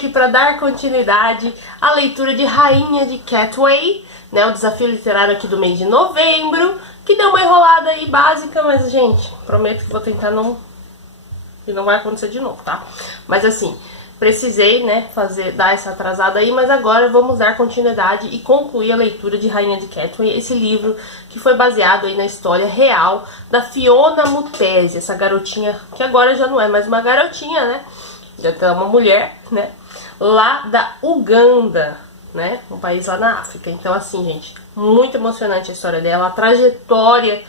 aqui para dar continuidade à leitura de Rainha de Catway, né, o desafio literário aqui do mês de novembro, que deu uma enrolada aí básica, mas, gente, prometo que vou tentar que não vai acontecer de novo, tá? Mas, assim, precisei, né, dar essa atrasada aí, mas agora vamos dar continuidade e concluir a leitura de Rainha de Catway, esse livro que foi baseado aí na história real da Fiona Mutesi, essa garotinha, que agora já não é mais uma garotinha, né, já tá uma mulher, né, lá da Uganda, né, um país lá na África. Então, assim, gente, muito emocionante a história dela, a trajetória,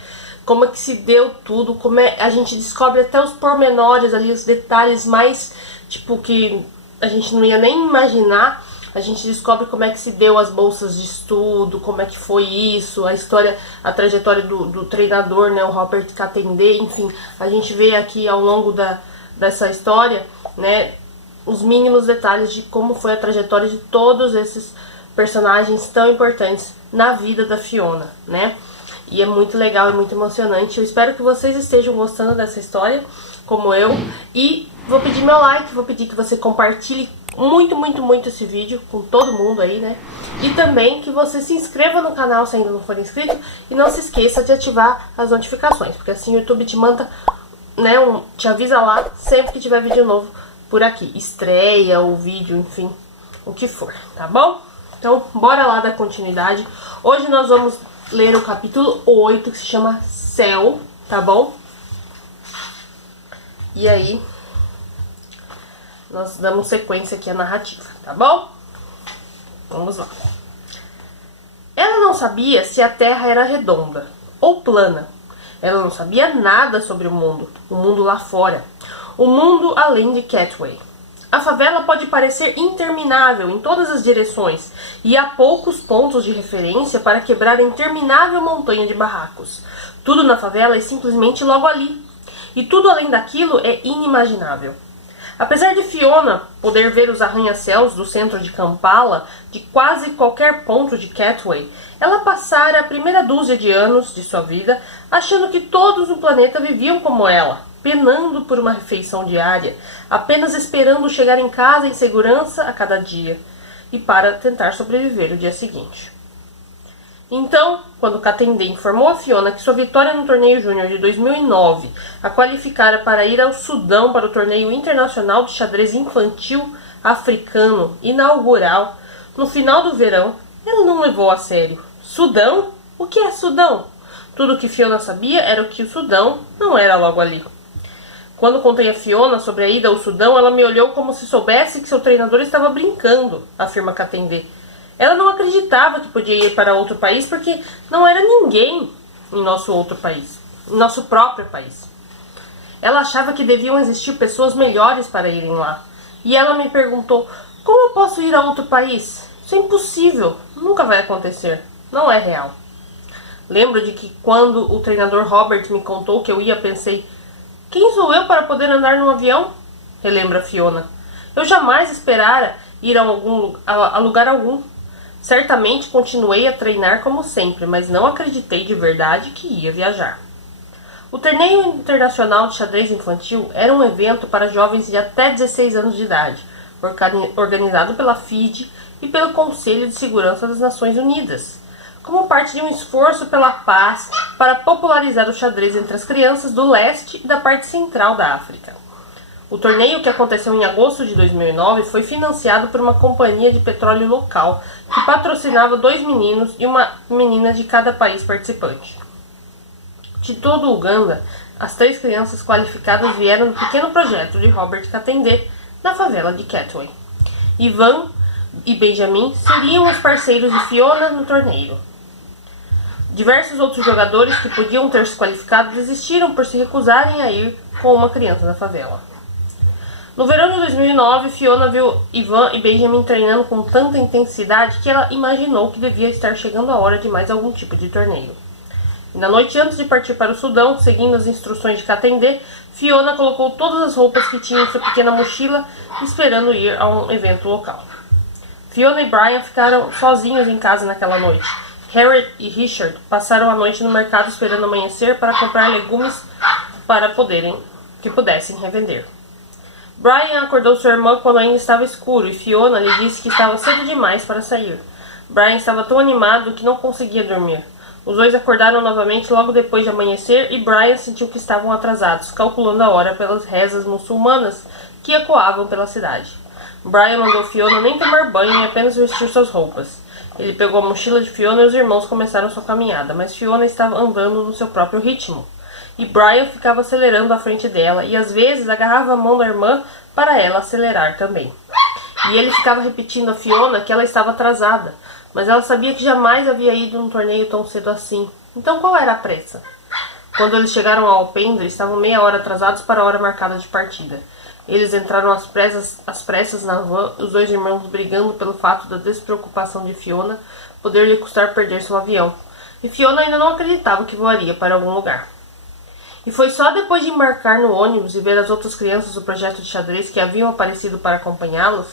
como é que se deu tudo, como é, a gente descobre até os pormenores ali, os detalhes mais, tipo, que a gente não ia nem imaginar. A gente descobre como é que se deu as bolsas de estudo, como é que foi isso, a história, a trajetória do treinador, né, o Robert Katende, enfim, a gente vê aqui ao longo dessa história, né, os mínimos detalhes de como foi a trajetória de todos esses personagens tão importantes na vida da Fiona, né? E é muito legal, é muito emocionante. Eu espero que vocês estejam gostando dessa história, como eu. E vou pedir meu like, vou pedir que você compartilhe muito, muito, muito esse vídeo com todo mundo aí, né? E também que você se inscreva no canal se ainda não for inscrito. E não se esqueça de ativar as notificações, porque assim o YouTube te manda, né, te avisa lá sempre que tiver vídeo novo por aqui. Estreia, o vídeo, enfim, o que for, tá bom? Então, bora lá dar continuidade. Hoje nós vamos ler o capítulo 8, que se chama Céu, tá bom? E aí, nós damos sequência aqui à narrativa, tá bom? Vamos lá. Ela não sabia se a Terra era redonda ou plana. Ela não sabia nada sobre o mundo lá fora, o mundo além de Catway. A favela pode parecer interminável em todas as direções e há poucos pontos de referência para quebrar a interminável montanha de barracos. Tudo na favela é simplesmente logo ali. E tudo além daquilo é inimaginável. Apesar de Fiona poder ver os arranha-céus do centro de Kampala de quase qualquer ponto de Catway, ela passara a primeira dúzia de anos de sua vida achando que todos no planeta viviam como ela, penando por uma refeição diária, apenas esperando chegar em casa em segurança a cada dia, e para tentar sobreviver o dia seguinte. Então, quando Katende informou a Fiona que sua vitória no torneio júnior de 2009 a qualificara para ir ao Sudão para o torneio internacional de xadrez infantil africano inaugural no final do verão, ela não levou a sério. Sudão? O que é Sudão? Tudo o que Fiona sabia era que o Sudão não era logo ali. Quando contei a Fiona sobre a ida ao Sudão, ela me olhou como se soubesse que seu treinador estava brincando, afirma Katende. Ela não acreditava que podia ir para outro país porque não era ninguém em nosso outro país, em nosso próprio país. Ela achava que deviam existir pessoas melhores para irem lá. E ela me perguntou, como eu posso ir a outro país? Isso é impossível, nunca vai acontecer, não é real. Lembro de que quando o treinador Robert me contou que eu ia, pensei, quem sou eu para poder andar num avião? Relembra Fiona. Eu jamais esperara ir a lugar algum. Certamente continuei a treinar como sempre, mas não acreditei de verdade que ia viajar. O torneio internacional de xadrez infantil era um evento para jovens de até 16 anos de idade, organizado pela FIDE e pelo Conselho de Segurança das Nações Unidas, como parte de um esforço pela paz para popularizar o xadrez entre as crianças do leste e da parte central da África. O torneio, que aconteceu em agosto de 2009, foi financiado por uma companhia de petróleo local, que patrocinava 2 meninos e uma menina de cada país participante. De todo o Uganda, as 3 crianças qualificadas vieram do pequeno projeto de Robert Katende, na favela de Catway. Ivan e Benjamin seriam os parceiros de Fiona no torneio. Diversos outros jogadores que podiam ter se qualificado desistiram por se recusarem a ir com uma criança da favela. No verão de 2009, Fiona viu Ivan e Benjamin treinando com tanta intensidade que ela imaginou que devia estar chegando a hora de mais algum tipo de torneio. E na noite antes de partir para o Sudão, seguindo as instruções de Katende, Fiona colocou todas as roupas que tinha em sua pequena mochila, esperando ir a um evento local. Fiona e Brian ficaram sozinhos em casa naquela noite. Harry e Richard passaram a noite no mercado esperando amanhecer para comprar legumes para que pudessem revender. Brian acordou sua irmã quando ainda estava escuro e Fiona lhe disse que estava cedo demais para sair. Brian estava tão animado que não conseguia dormir. Os dois acordaram novamente logo depois de amanhecer e Brian sentiu que estavam atrasados, calculando a hora pelas rezas muçulmanas que ecoavam pela cidade. Brian mandou Fiona nem tomar banho e apenas vestir suas roupas. Ele pegou a mochila de Fiona e os irmãos começaram sua caminhada, mas Fiona estava andando no seu próprio ritmo. E Brian ficava acelerando à frente dela e às vezes agarrava a mão da irmã para ela acelerar também. E ele ficava repetindo a Fiona que ela estava atrasada, mas ela sabia que jamais havia ido num torneio tão cedo assim. Então qual era a pressa? Quando eles chegaram ao alpendre, estavam meia hora atrasados para a hora marcada de partida. Eles entraram às pressas na van, os dois irmãos brigando pelo fato da despreocupação de Fiona poder lhe custar perder seu avião. E Fiona ainda não acreditava que voaria para algum lugar. E foi só depois de embarcar no ônibus e ver as outras crianças do projeto de xadrez que haviam aparecido para acompanhá-los,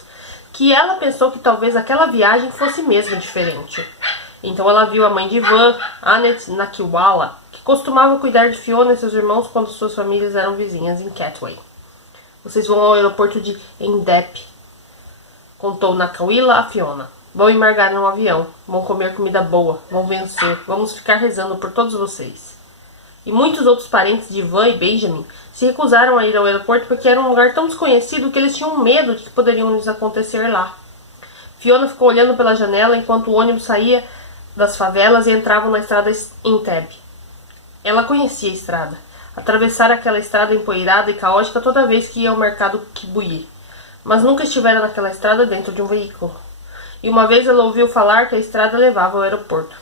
que ela pensou que talvez aquela viagem fosse mesmo diferente. Então ela viu a mãe de Van, Annette Nakiwala, que costumava cuidar de Fiona e seus irmãos quando suas famílias eram vizinhas em Catway. Vocês vão ao aeroporto de Endep, contou Nakawila a Fiona. Vão embarcar num avião, vão comer comida boa, vão vencer, vamos ficar rezando por todos vocês. E muitos outros parentes de Van e Benjamin se recusaram a ir ao aeroporto porque era um lugar tão desconhecido que eles tinham medo de que poderiam lhes acontecer lá. Fiona ficou olhando pela janela enquanto o ônibus saía das favelas e entrava na estrada Entebbe. Ela conhecia a estrada. Atravessara aquela estrada empoeirada e caótica toda vez que ia ao mercado Kibuye, mas nunca estivera naquela estrada dentro de um veículo. E uma vez ela ouviu falar que a estrada levava ao aeroporto.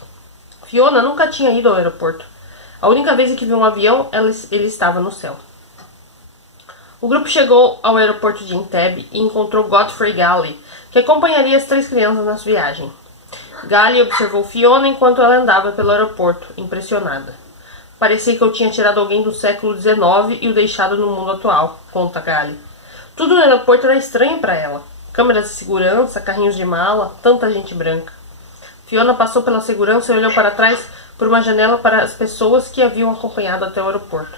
Fiona nunca tinha ido ao aeroporto. A única vez em que viu um avião, ele estava no céu. O grupo chegou ao aeroporto de Entebbe e encontrou Godfrey Galley, que acompanharia as 3 crianças na viagem. Galley observou Fiona enquanto ela andava pelo aeroporto, impressionada. Parecia que eu tinha tirado alguém do século XIX e o deixado no mundo atual, conta Galley. Tudo no aeroporto era estranho para ela. Câmeras de segurança, carrinhos de mala, tanta gente branca. Fiona passou pela segurança e olhou para trás por uma janela para as pessoas que haviam acompanhado até o aeroporto.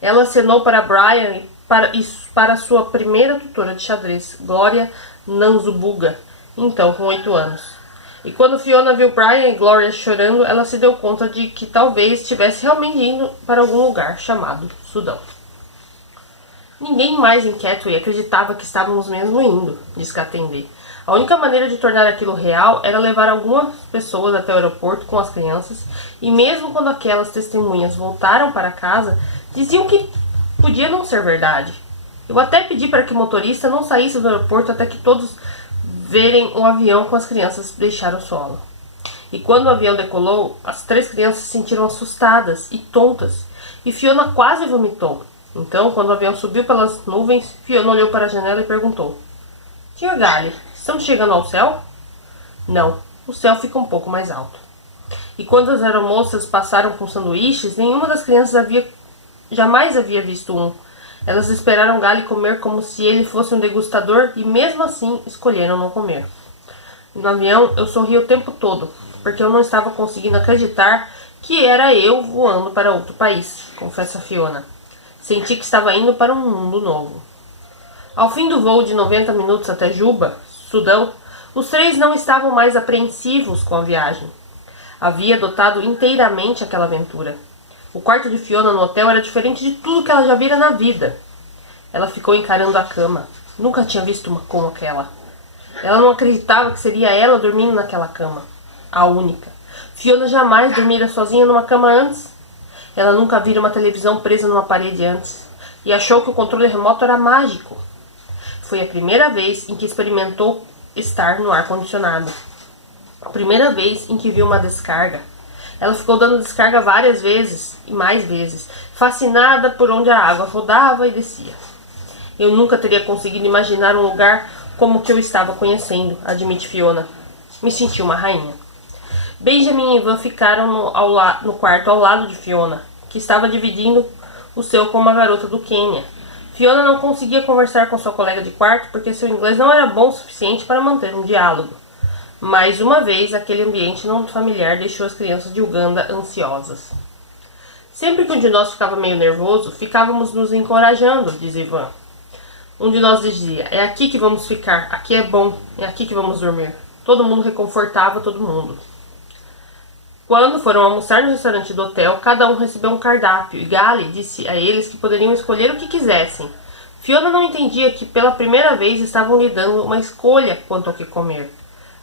Ela acenou para Brian e para sua primeira tutora de xadrez, Gloria Nanzubuga, então com 8 anos. E quando Fiona viu Brian e Gloria chorando, ela se deu conta de que talvez estivesse realmente indo para algum lugar chamado Sudão. Ninguém mais em Catway acreditava que estávamos mesmo indo, diz Katende. A única maneira de tornar aquilo real era levar algumas pessoas até o aeroporto com as crianças, e mesmo quando aquelas testemunhas voltaram para casa, diziam que podia não ser verdade. Eu até pedi para que o motorista não saísse do aeroporto até que todos verem um avião com as crianças deixar o solo. E quando o avião decolou, as 3 crianças se sentiram assustadas e tontas, e Fiona quase vomitou. Então, quando o avião subiu pelas nuvens, Fiona olhou para a janela e perguntou: Sr. Galley, estamos chegando ao céu? Não, o céu fica um pouco mais alto. E quando as aeromoças passaram com sanduíches, nenhuma das crianças jamais havia visto um. Elas esperaram Galley comer como se ele fosse um degustador e mesmo assim escolheram não comer. No avião eu sorri o tempo todo, porque eu não estava conseguindo acreditar que era eu voando para outro país, confessa Fiona. Senti que estava indo para um mundo novo. Ao fim do voo de 90 minutos até Juba, Sudão, os 3 não estavam mais apreensivos com a viagem. Havia adotado inteiramente aquela aventura. O quarto de Fiona no hotel era diferente de tudo que ela já vira na vida. Ela ficou encarando a cama. Nunca tinha visto uma como aquela. Ela não acreditava que seria ela dormindo naquela cama. A única. Fiona jamais dormira sozinha numa cama antes. Ela nunca vira uma televisão presa numa parede antes. E achou que o controle remoto era mágico. Foi a primeira vez em que experimentou estar no ar-condicionado. A primeira vez em que viu uma descarga. Ela ficou dando descarga várias vezes, e mais vezes, fascinada por onde a água rodava e descia. Eu nunca teria conseguido imaginar um lugar como o que eu estava conhecendo, admite Fiona. Me senti uma rainha. Benjamin e Ivan ficaram no quarto ao lado de Fiona, que estava dividindo o seu com uma garota do Quênia. Fiona não conseguia conversar com sua colega de quarto porque seu inglês não era bom o suficiente para manter um diálogo. Mais uma vez, aquele ambiente não familiar deixou as crianças de Uganda ansiosas. Sempre que um de nós ficava meio nervoso, ficávamos nos encorajando, diz Ivan. Um de nós dizia: é aqui que vamos ficar, aqui é bom, é aqui que vamos dormir. Todo mundo reconfortava todo mundo. Quando foram almoçar no restaurante do hotel, cada um recebeu um cardápio e Gally disse a eles que poderiam escolher o que quisessem. Fiona não entendia que pela primeira vez estavam lhe dando uma escolha quanto ao que comer.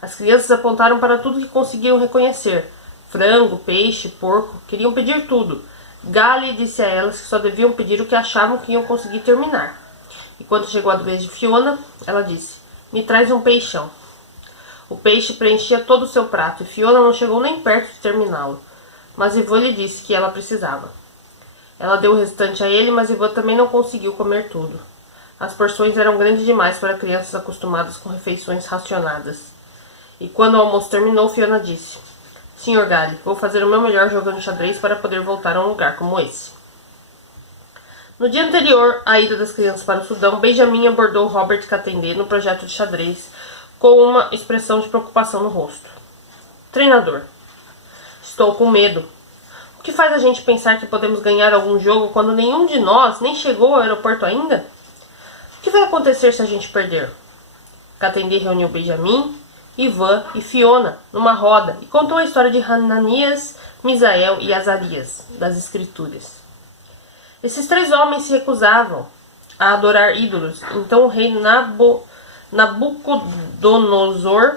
As crianças apontaram para tudo que conseguiam reconhecer. Frango, peixe, porco, queriam pedir tudo. Gally disse a elas que só deviam pedir o que achavam que iam conseguir terminar. E quando chegou a vez de Fiona, ela disse: me traz um peixão. O peixe preenchia todo o seu prato e Fiona não chegou nem perto de terminá-lo. Mas Ivan lhe disse que ela precisava. Ela deu o restante a ele, mas Ivan também não conseguiu comer tudo. As porções eram grandes demais para crianças acostumadas com refeições racionadas. E quando o almoço terminou, Fiona disse: Sr. Gally, vou fazer o meu melhor jogando xadrez para poder voltar a um lugar como esse. No dia anterior à ida das crianças para o Sudão, Benjamin abordou Robert Catendê no projeto de xadrez com uma expressão de preocupação no rosto. Treinador, estou com medo. O que faz a gente pensar que podemos ganhar algum jogo quando nenhum de nós nem chegou ao aeroporto ainda? O que vai acontecer se a gente perder? Catendê reuniu Benjamin, Ivan e Fiona numa roda e contou a história de Hananias, Misael e Azarias, das Escrituras. Esses 3 homens se recusavam a adorar ídolos, então o rei Nabucodonosor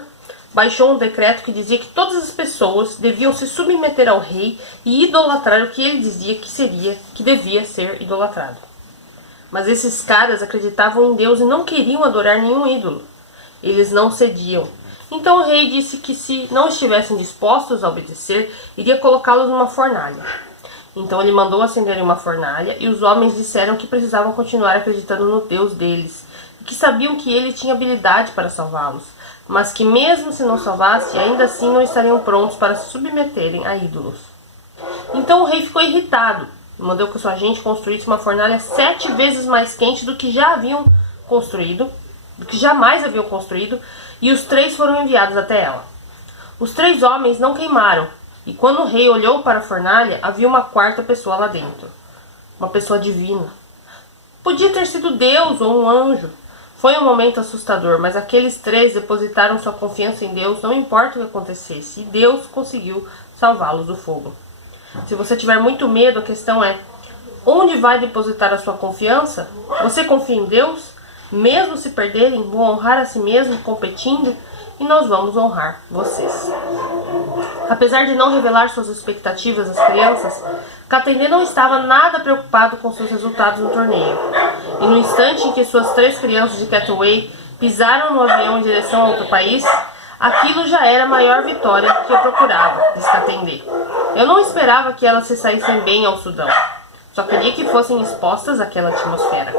baixou um decreto que dizia que todas as pessoas deviam se submeter ao rei e idolatrar o que ele dizia que devia ser idolatrado. Mas esses caras acreditavam em Deus e não queriam adorar nenhum ídolo. Eles não cediam. Então o rei disse que se não estivessem dispostos a obedecer, iria colocá-los numa fornalha. Então ele mandou acender uma fornalha e os homens disseram que precisavam continuar acreditando no Deus deles, e que sabiam que ele tinha habilidade para salvá-los, mas que mesmo se não salvasse, ainda assim não estariam prontos para se submeterem a ídolos. Então o rei ficou irritado e mandou que sua gente construísse uma fornalha 7 vezes mais quente do que jamais haviam construído, e os 3 foram enviados até ela. Os 3 homens não queimaram, e quando o rei olhou para a fornalha, havia uma 4ª pessoa lá dentro. Uma pessoa divina. Podia ter sido Deus ou um anjo. Foi um momento assustador, mas aqueles 3 depositaram sua confiança em Deus, não importa o que acontecesse, e Deus conseguiu salvá-los do fogo. Se você tiver muito medo, a questão é: onde vai depositar a sua confiança? Você confia em Deus? Mesmo se perderem, vão honrar a si mesmo competindo, e nós vamos honrar vocês. Apesar de não revelar suas expectativas às crianças, Catendê não estava nada preocupado com seus resultados no torneio. E no instante em que suas 3 crianças de Cataway pisaram no avião em direção a outro país, aquilo já era a maior vitória que eu procurava, disse Catendê. Eu não esperava que elas se saíssem bem ao Sudão. Só queria que fossem expostas àquela atmosfera.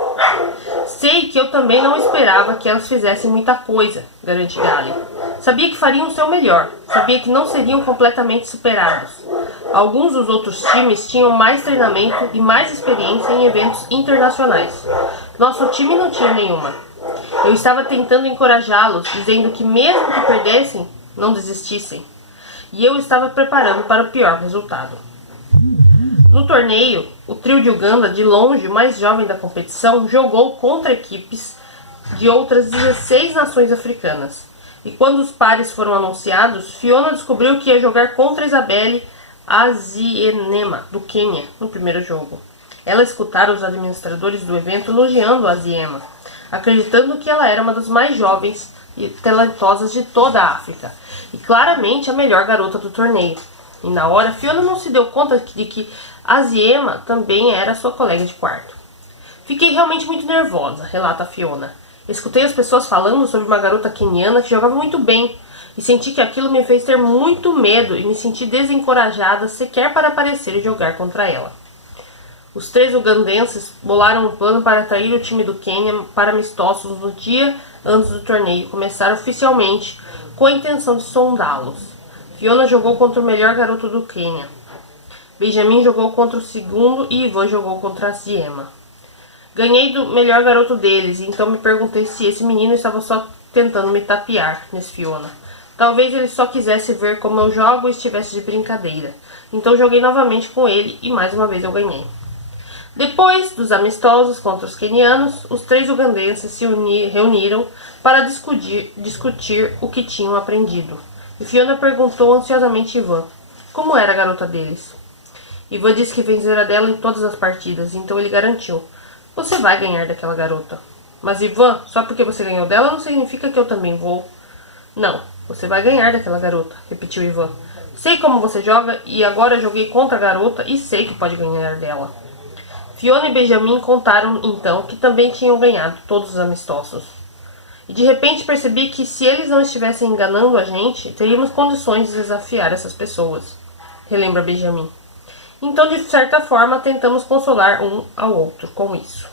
Sei que eu também não esperava que elas fizessem muita coisa, garante Gally. Sabia que fariam o seu melhor. Sabia que não seriam completamente superados. Alguns dos outros times tinham mais treinamento e mais experiência em eventos internacionais. Nosso time não tinha nenhuma. Eu estava tentando encorajá-los, dizendo que mesmo que perdessem, não desistissem. E eu estava preparando para o pior resultado. No torneio, o trio de Uganda, de longe o mais jovem da competição, jogou contra equipes de outras 16 nações africanas. E quando os pares foram anunciados, Fiona descobriu que ia jogar contra Isabelle Azienema, do Quênia, no primeiro jogo. Ela escutara os administradores do evento elogiando Aziema, acreditando que ela era uma das mais jovens e talentosas de toda a África, e claramente a melhor garota do torneio. E na hora, Fiona não se deu conta de que Aziema também era sua colega de quarto. Fiquei realmente muito nervosa, relata Fiona. Escutei as pessoas falando sobre uma garota queniana que jogava muito bem, e senti que aquilo me fez ter muito medo e me senti desencorajada sequer para aparecer e jogar contra ela. Os 3 ugandenses bolaram um plano para atrair o time do Quênia para amistosos no dia antes do torneio começar oficialmente, com a intenção de sondá-los. Fiona jogou contra o melhor garoto do Quênia. Benjamin jogou contra o segundo e Ivan jogou contra a Aziema. Ganhei do melhor garoto deles, e então me perguntei se esse menino estava só tentando me tapear, disse Fiona. Talvez ele só quisesse ver como eu jogo e estivesse de brincadeira. Então joguei novamente com ele e mais uma vez eu ganhei. Depois dos amistosos contra os quenianos, os 3 ugandenses se reuniram para discutir o que tinham aprendido. E Fiona perguntou ansiosamente a Ivan como era a garota deles. Ivan disse que vencera dela em todas as partidas, então ele garantiu: você vai ganhar daquela garota. Mas Ivan, só porque você ganhou dela não significa que eu também vou. Não, você vai ganhar daquela garota, repetiu Ivan. Sei como você joga e agora joguei contra a garota e sei que pode ganhar dela. Fiona e Benjamin contaram então que também tinham ganhado todos os amistosos. E de repente percebi que se eles não estivessem enganando a gente, teríamos condições de desafiar essas pessoas, relembra Benjamin. Então, de certa forma, tentamos consolar um ao outro com isso.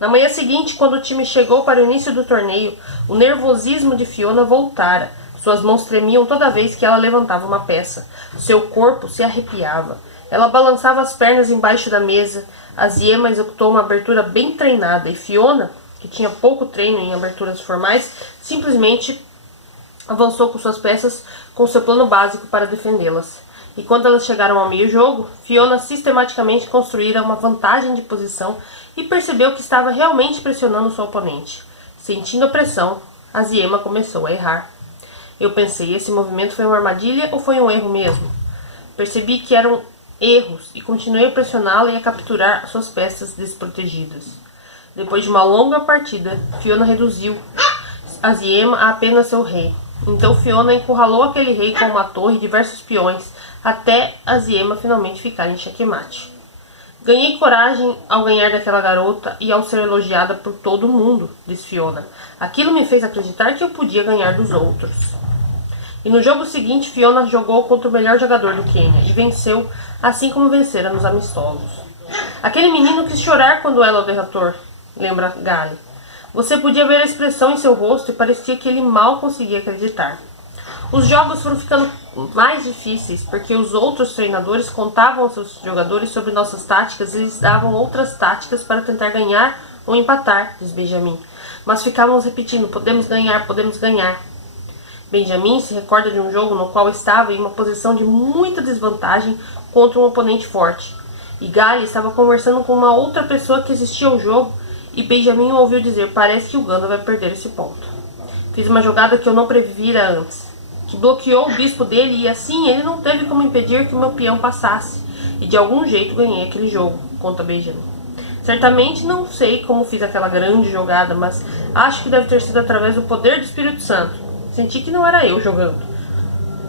Na manhã seguinte, quando o time chegou para o início do torneio, o nervosismo de Fiona voltara. Suas mãos tremiam toda vez que ela levantava uma peça. Seu corpo se arrepiava. Ela balançava as pernas embaixo da mesa. A Ziema executou uma abertura bem treinada e Fiona, que tinha pouco treino em aberturas formais, simplesmente avançou com suas peças com seu plano básico para defendê-las. E quando elas chegaram ao meio-jogo, Fiona sistematicamente construíra uma vantagem de posição e percebeu que estava realmente pressionando sua oponente. Sentindo a pressão, a Ziema começou a errar. Eu pensei, esse movimento foi uma armadilha ou foi um erro mesmo? Percebi que eram erros e continuei a pressioná-la e a capturar suas peças desprotegidas. Depois de uma longa partida, Fiona reduziu a Ziema a apenas seu rei. Então Fiona encurralou aquele rei com uma torre e diversos peões, até a Ziema finalmente ficar em xeque-mate. Ganhei coragem ao ganhar daquela garota e ao ser elogiada por todo mundo, disse Fiona. Aquilo me fez acreditar que eu podia ganhar dos outros. E no jogo seguinte, Fiona jogou contra o melhor jogador do Quênia e venceu, assim como vencera nos amistosos. Aquele menino quis chorar quando ela o derrotou, lembra Gali. Você podia ver a expressão em seu rosto e parecia que ele mal conseguia acreditar. Os jogos foram ficando mais difíceis porque os outros treinadores contavam aos seus jogadores sobre nossas táticas e eles davam outras táticas para tentar ganhar ou empatar, diz Benjamin. Mas ficávamos repetindo, podemos ganhar, podemos ganhar. Benjamin se recorda de um jogo no qual estava em uma posição de muita desvantagem contra um oponente forte. E Gali estava conversando com uma outra pessoa que assistia ao jogo e Benjamin ouviu dizer, parece que o Uganda vai perder esse ponto. Fiz uma jogada que eu não previra antes, que bloqueou o bispo dele e assim ele não teve como impedir que o meu peão passasse. E de algum jeito ganhei aquele jogo, conta Benjamin. Certamente não sei como fiz aquela grande jogada, mas acho que deve ter sido através do poder do Espírito Santo. Senti que não era eu jogando.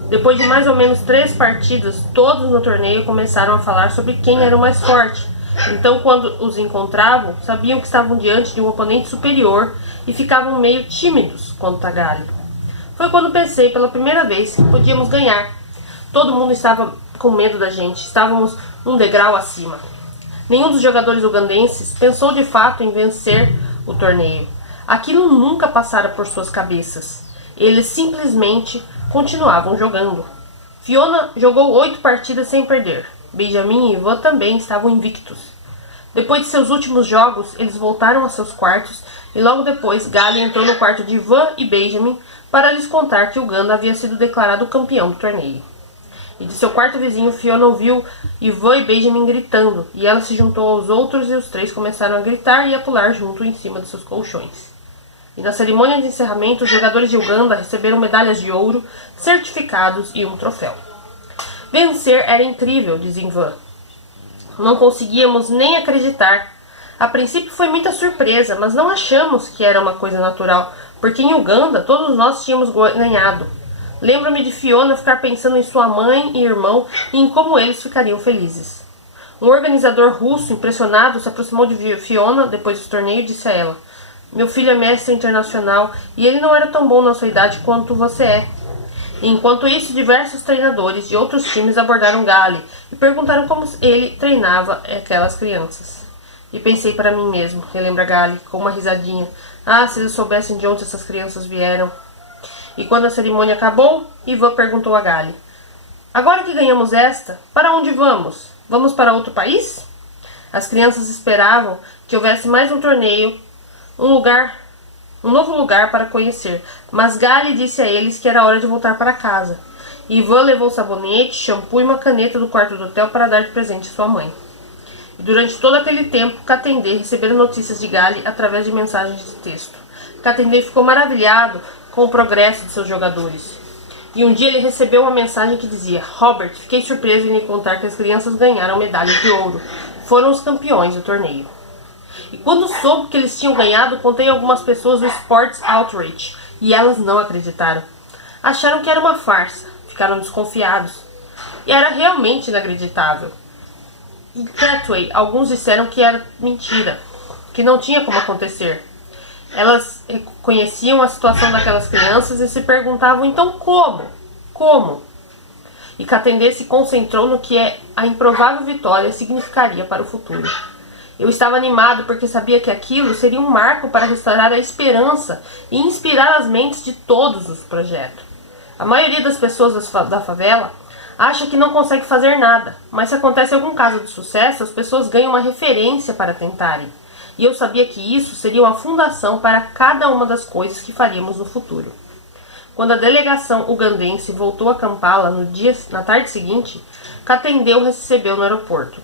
Depois de mais ou menos 3 partidas, todos no torneio começaram a falar sobre quem era o mais forte. Então, quando os encontravam, sabiam que estavam diante de um oponente superior e ficavam meio tímidos, conta Gali. Foi quando pensei pela primeira vez que podíamos ganhar. Todo mundo estava com medo da gente, estávamos um degrau acima. Nenhum dos jogadores ugandenses pensou de fato em vencer o torneio. Aquilo nunca passara por suas cabeças. Eles simplesmente continuavam jogando. Fiona jogou 8 partidas sem perder. Benjamin e Ivan também estavam invictos. Depois de seus últimos jogos, eles voltaram a seus quartos e logo depois Gali entrou no quarto de Ivan e Benjamin para lhes contar que o Uganda havia sido declarado campeão do torneio. E de seu quarto vizinho, Fiona ouviu Ivan e Benjamin gritando, e ela se juntou aos outros e os 3 começaram a gritar e a pular junto em cima de seus colchões. E na cerimônia de encerramento, os jogadores de Uganda receberam medalhas de ouro, certificados e um troféu. Vencer era incrível, diz Ivan. Não conseguíamos nem acreditar. A princípio foi muita surpresa, mas não achamos que era uma coisa natural, porque em Uganda todos nós tínhamos ganhado. Lembro-me de Fiona ficar pensando em sua mãe e irmão e em como eles ficariam felizes. Um organizador russo, impressionado, se aproximou de Fiona depois do torneio e disse a ela: meu filho é mestre internacional e ele não era tão bom na sua idade quanto você é. E, enquanto isso, diversos treinadores de outros times abordaram Gali e perguntaram como ele treinava aquelas crianças. E pensei para mim mesmo, relembra Gali, com uma risadinha. Ah, se eles soubessem de onde essas crianças vieram. E quando a cerimônia acabou, Ivan perguntou a Gali: agora que ganhamos esta, para onde vamos? Vamos para outro país? As crianças esperavam que houvesse mais um torneio, um novo lugar para conhecer, mas Gali disse a eles que era hora de voltar para casa. Ivan levou sabonete, shampoo e uma caneta do quarto do hotel para dar de presente à sua mãe. E durante todo aquele tempo, Katendê recebeu notícias de Gale através de mensagens de texto. Katendê ficou maravilhado com o progresso de seus jogadores. E um dia ele recebeu uma mensagem que dizia: Robert, fiquei surpreso em lhe contar que as crianças ganharam medalha de ouro. Foram os campeões do torneio. E quando soube que eles tinham ganhado, contei a algumas pessoas do Sports Outreach. E elas não acreditaram. Acharam que era uma farsa. Ficaram desconfiados. E era realmente inacreditável. Em Catway, alguns disseram que era mentira. Que não tinha como acontecer. Elas conheciam a situação daquelas crianças e se perguntavam, então como? Como? E Katendê se concentrou no que a improvável vitória significaria para o futuro. Eu estava animado porque sabia que aquilo seria um marco para restaurar a esperança e inspirar as mentes de todos os projetos. A maioria das pessoas da favela acha que não consegue fazer nada, mas se acontece algum caso de sucesso, as pessoas ganham uma referência para tentarem. E eu sabia que isso seria uma fundação para cada uma das coisas que faríamos no futuro. Quando a delegação ugandense voltou a Kampala na tarde seguinte, Katendê o recebeu no aeroporto.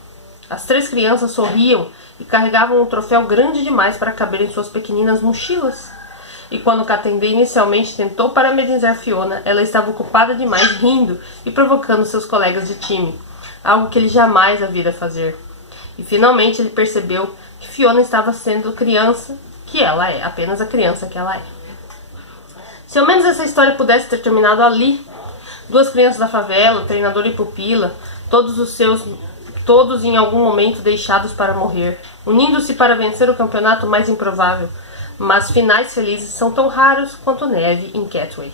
As 3 crianças sorriam e carregavam um troféu grande demais para caber em suas pequeninas mochilas. E quando Katendê inicialmente tentou parabenizar Fiona, ela estava ocupada demais rindo e provocando seus colegas de time, algo que ele jamais havia fazer. E finalmente ele percebeu que Fiona estava sendo criança que ela é, apenas a criança que ela é. Se ao menos essa história pudesse ter terminado ali, 2 crianças da favela, o treinador e pupila, todos em algum momento deixados para morrer, unindo-se para vencer o campeonato mais improvável, mas finais felizes são tão raros quanto neve em Catway.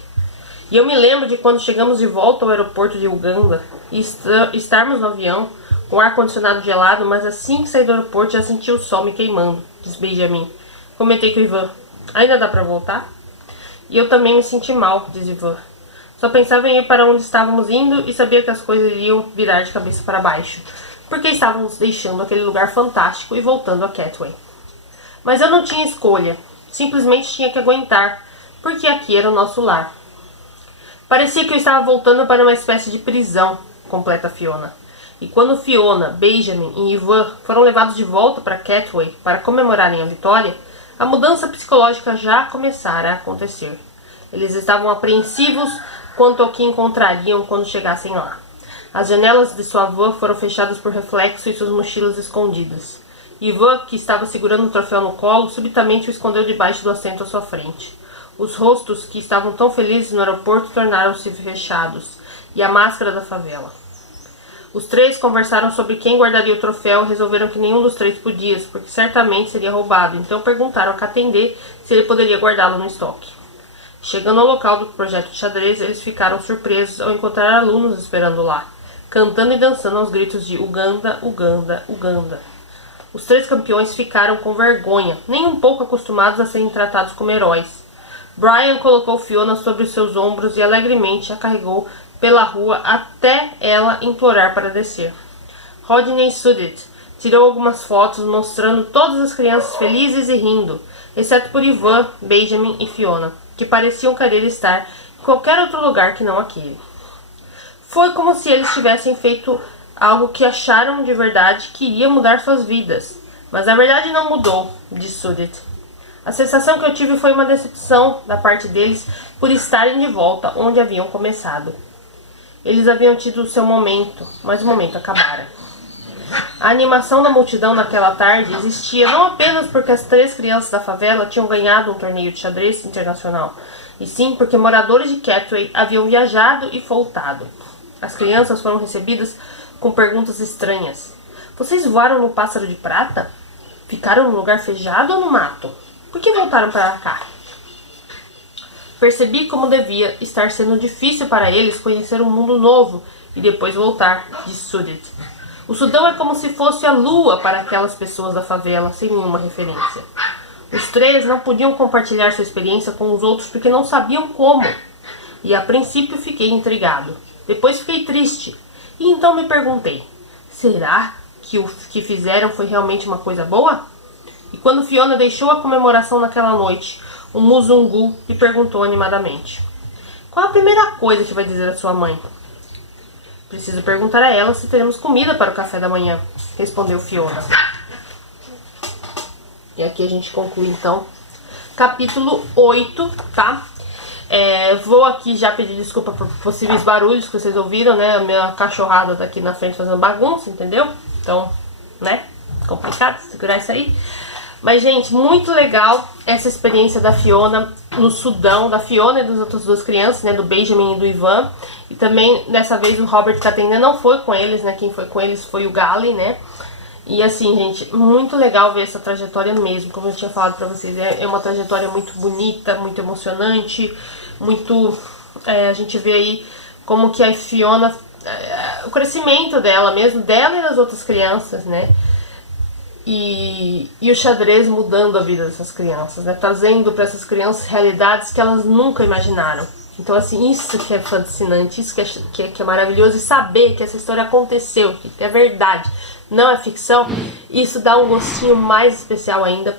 E eu me lembro de quando chegamos de volta ao aeroporto de Uganda e estarmos no avião, com ar-condicionado gelado, mas assim que saí do aeroporto já senti o sol me queimando, diz Benjamin. Comentei com Ivan: ainda dá para voltar? E eu também me senti mal, diz Ivan. Só pensava em ir para onde estávamos indo e sabia que as coisas iriam virar de cabeça para baixo, porque estávamos deixando aquele lugar fantástico e voltando a Catway. Mas eu não tinha escolha, simplesmente tinha que aguentar, porque aqui era o nosso lar. Parecia que eu estava voltando para uma espécie de prisão, completa Fiona. E quando Fiona, Benjamin e Ivan foram levados de volta para Catway para comemorarem a vitória, a mudança psicológica já começara a acontecer. Eles estavam apreensivos quanto ao que encontrariam quando chegassem lá. As janelas de sua van foram fechadas por reflexo e suas mochilas escondidas. Ivan, que estava segurando o troféu no colo, subitamente o escondeu debaixo do assento à sua frente. Os rostos que estavam tão felizes no aeroporto tornaram-se fechados, e a máscara da favela. Os 3 conversaram sobre quem guardaria o troféu e resolveram que nenhum dos 3 podia, porque certamente seria roubado, então perguntaram a Katendê se ele poderia guardá-lo no estoque. Chegando ao local do projeto de xadrez, eles ficaram surpresos ao encontrar alunos esperando lá, cantando e dançando aos gritos de Uganda, Uganda, Uganda. Os 3 campeões ficaram com vergonha, nem um pouco acostumados a serem tratados como heróis. Brian colocou Fiona sobre os seus ombros e alegremente a carregou pela rua até ela implorar para descer. Rodney Sudit tirou algumas fotos mostrando todas as crianças felizes e rindo, exceto por Ivan, Benjamin e Fiona, que pareciam querer estar em qualquer outro lugar que não aquele. Foi como se eles tivessem feito algo que acharam de verdade que iria mudar suas vidas, mas a verdade não mudou, disse Sudit. A sensação que eu tive foi uma decepção da parte deles por estarem de volta onde haviam começado. Eles haviam tido o seu momento, mas o momento acabara. A animação da multidão naquela tarde existia não apenas porque as 3 crianças da favela tinham ganhado um torneio de xadrez internacional, e sim porque moradores de Catway haviam viajado e voltado. As crianças foram recebidas com perguntas estranhas. Vocês voaram no pássaro de prata? Ficaram no lugar fechado ou no mato? Por que voltaram para cá? Percebi como devia estar sendo difícil para eles conhecer um mundo novo e depois voltar, disse Sudit. O Sudão é como se fosse a lua para aquelas pessoas da favela, sem nenhuma referência. Os 3 não podiam compartilhar sua experiência com os outros porque não sabiam como. E a princípio fiquei intrigado. Depois fiquei triste. E então me perguntei, será que o que fizeram foi realmente uma coisa boa? E quando Fiona deixou a comemoração naquela noite, o Muzungu lhe perguntou animadamente, qual a primeira coisa que vai dizer a sua mãe? Preciso perguntar a ela se teremos comida para o café da manhã, respondeu Fiona. E aqui a gente conclui então capítulo 8, tá? Vou aqui já pedir desculpa por possíveis barulhos que vocês ouviram, né? A minha cachorrada tá aqui na frente fazendo bagunça, entendeu? Então, né? Complicado segurar isso aí. Mas, gente, muito legal essa experiência da Fiona no Sudão, da Fiona e das outras duas crianças, né? Do Benjamin e do Ivan. E também, dessa vez, o Robert Catenda não foi com eles, né? Quem foi com eles foi o Gali, né? E assim, gente, muito legal ver essa trajetória mesmo, como eu tinha falado pra vocês. É uma trajetória muito bonita, muito emocionante, muito... a gente vê aí como que a Fiona... o crescimento dela mesmo, dela e das outras crianças, né? E o xadrez mudando a vida dessas crianças, né? Trazendo para essas crianças realidades que elas nunca imaginaram. Então, assim, isso que é fascinante, isso que é maravilhoso. E saber que essa história aconteceu, que é verdade, não é ficção, isso dá um gostinho mais especial ainda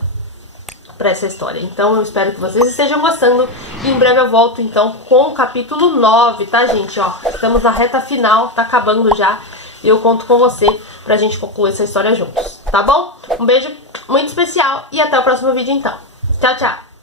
para essa história. Então, eu espero que vocês estejam gostando. E em breve eu volto, então, com o capítulo 9, tá, gente? Ó, estamos na reta final, tá acabando já. E eu conto com você pra gente concluir essa história juntos, tá bom? Um beijo muito especial e até o próximo vídeo, então. Tchau, tchau!